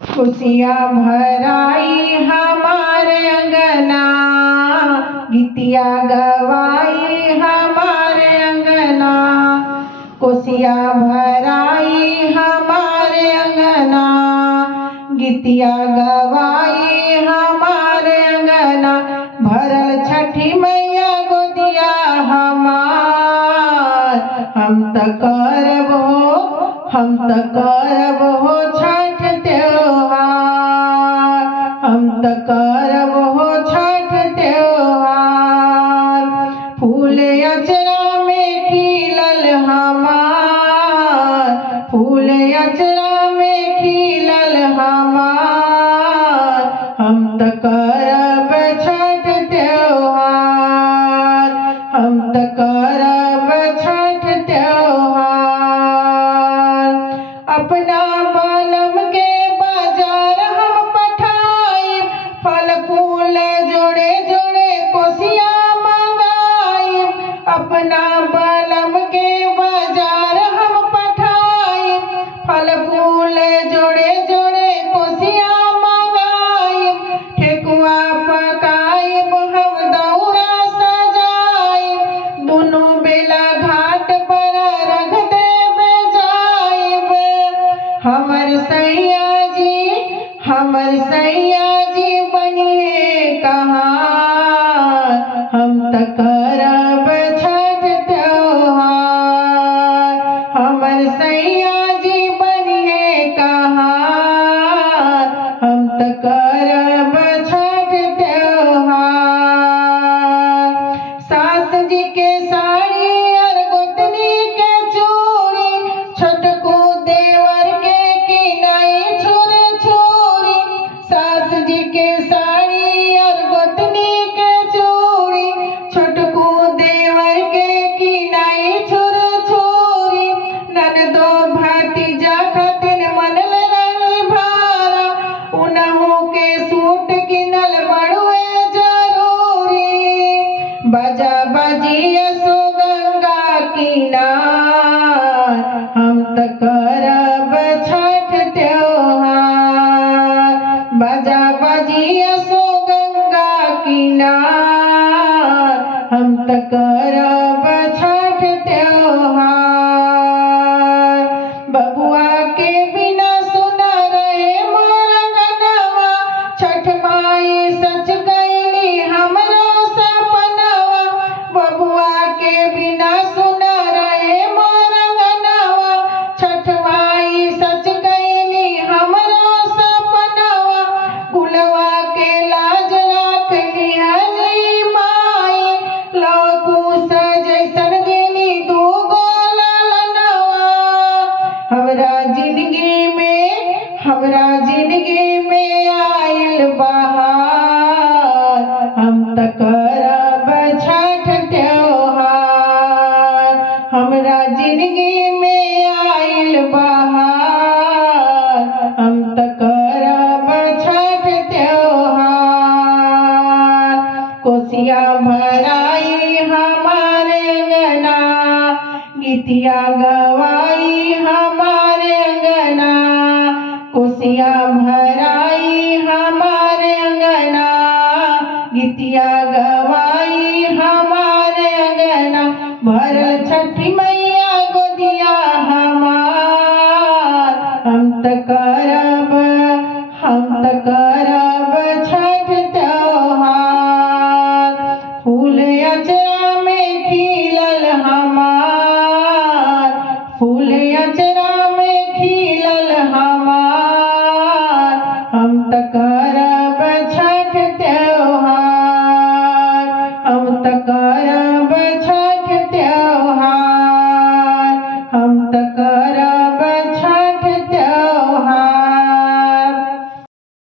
खुशियाँ भराई हमारे अंगना, गीतिया गवाई हमारे अंगना। खुशियाँ भराई हमारे अंगना, गीतिया गवाई हमारे अंगना। भरल छठी मैया गोदिया हमार, हम त करबो छठ त्योहार, हम त करबो छठ त्योहार। फूल अचरा में खिलल हमार, फूल अचरा में खिलल हमार, हम त करब छठ त्योहार, हम त करब छठ त्योहार। अपना बालम के बाजार हम पठाई, फल फूल जोड़े जोड़े कोसिया मंगाई। अपना बालम के बाजार हम पठाई, फल फूल जोड़े जोड़े कोसिया मंगाई। ठेकुआ पकाई हम दौरा सजाई, दोनों बेला घाट पर रख देवे जाइब। हमर सैया जी बनिए कहाँ, हम त करब छठ त्योहार। हमर सैया जी बनिए कहाँ, हम त करब छठ त्योहार। सास जी के साड़ी और गोतनी के चूड़ी, छोटको देवर के किनाई छुर छुरी। सास जी के साड़ी और गोतनी के चूड़ी, छोटको देवर के किनाई छुर छुरी। ननदो भतीजा खातिर मनल रही भारा, उनहु के सूट किनल बड़ुए जरूरी। बजा बजिया सो गंगा किनार, हम त करब छठ त्योहार। बजा बजिया सो गंगा किनार, हम त करब छठ त्योहार। बबुआ के बिना सुना रहे मोर अंगनवा, छठ माई सच कैली हमरो सपनवा। बबुआ के बिना सुना रहे मोर अंगनवा, छठ माई सच कैली हमरो सपनवा। कुलवा के लाज राख लिहली माई, लौकुश जैसन देली दूगो ललनवा। हमरा जिंदगी में आइल बहार, हम त करब छठ त्योहार। हमरा जिंदगी में आइल बहार, हम त करब छठ त्योहार। कोसिया भराई हमारे अंगना, गीतिया गवाई हमारे अंगना। कोसिया भराई हमारे अंगना, गीतिया गवाई हमारे अंगना। भरल छठी मैया गोदिया हमार, हम त करब छठ त्योहार। फूल अचरा